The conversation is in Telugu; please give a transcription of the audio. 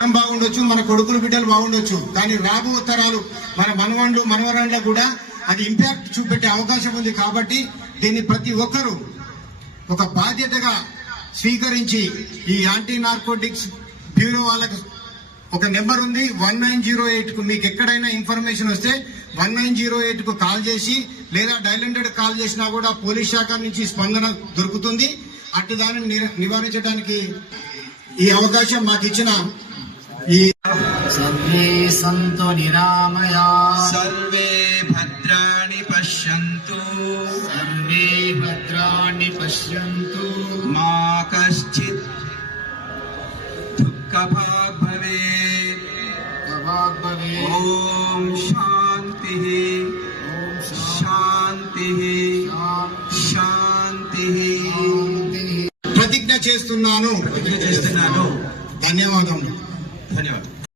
మనం బాగుండొచ్చు మన కొడుకులు బిడ్డలు బాగుండొచ్చు. కానీ రాబో తరాలు మన మనవండ్లు మనవరాళ్ళకు కూడా అది ఇంపాక్ట్ చూపెట్టే అవకాశం ఉంది కాబట్టి దీన్ని ప్రతి ఒక్కరూ ఒక బాధ్యతగా స్వీకరించి ఈ యాంటీ నార్కోటిక్స్ బ్యూరో వాళ్ళకు ఒక నెంబర్ ఉంది. వన్ నైన్ జీరో ఎయిట్కు మీకు ఎక్కడైనా ఇన్ఫర్మేషన్ వస్తే వన్ నైన్ జీరో ఎయిట్కు కాల్ చేసి లేదా డైల్ హండ్రెడ్ కాల్ చేసినా కూడా పోలీస్ శాఖ నుంచి స్పందన దొరుకుతుంది. అటు దానిని నివారించడానికి ఈ అవకాశం మాకు ఇచ్చిన ఈ సర్వే సంతు నిరామయా సర్వే భద్రాణి పశ్యంతు సర్వే భద్రాణి పశ్యంతు మా కశ్చిత్ దుఃఖభాగ్ భవేత్ దుఃఖభాగ్ భవేత్ ఓం శాంతి శాంతి శాంతి ప్రతిజ్ఞ చేస్తున్నాను। ప్రతిజ్ఞ చేస్తున్నాను। ధన్యవాదములు। ధన్యవాదాలు.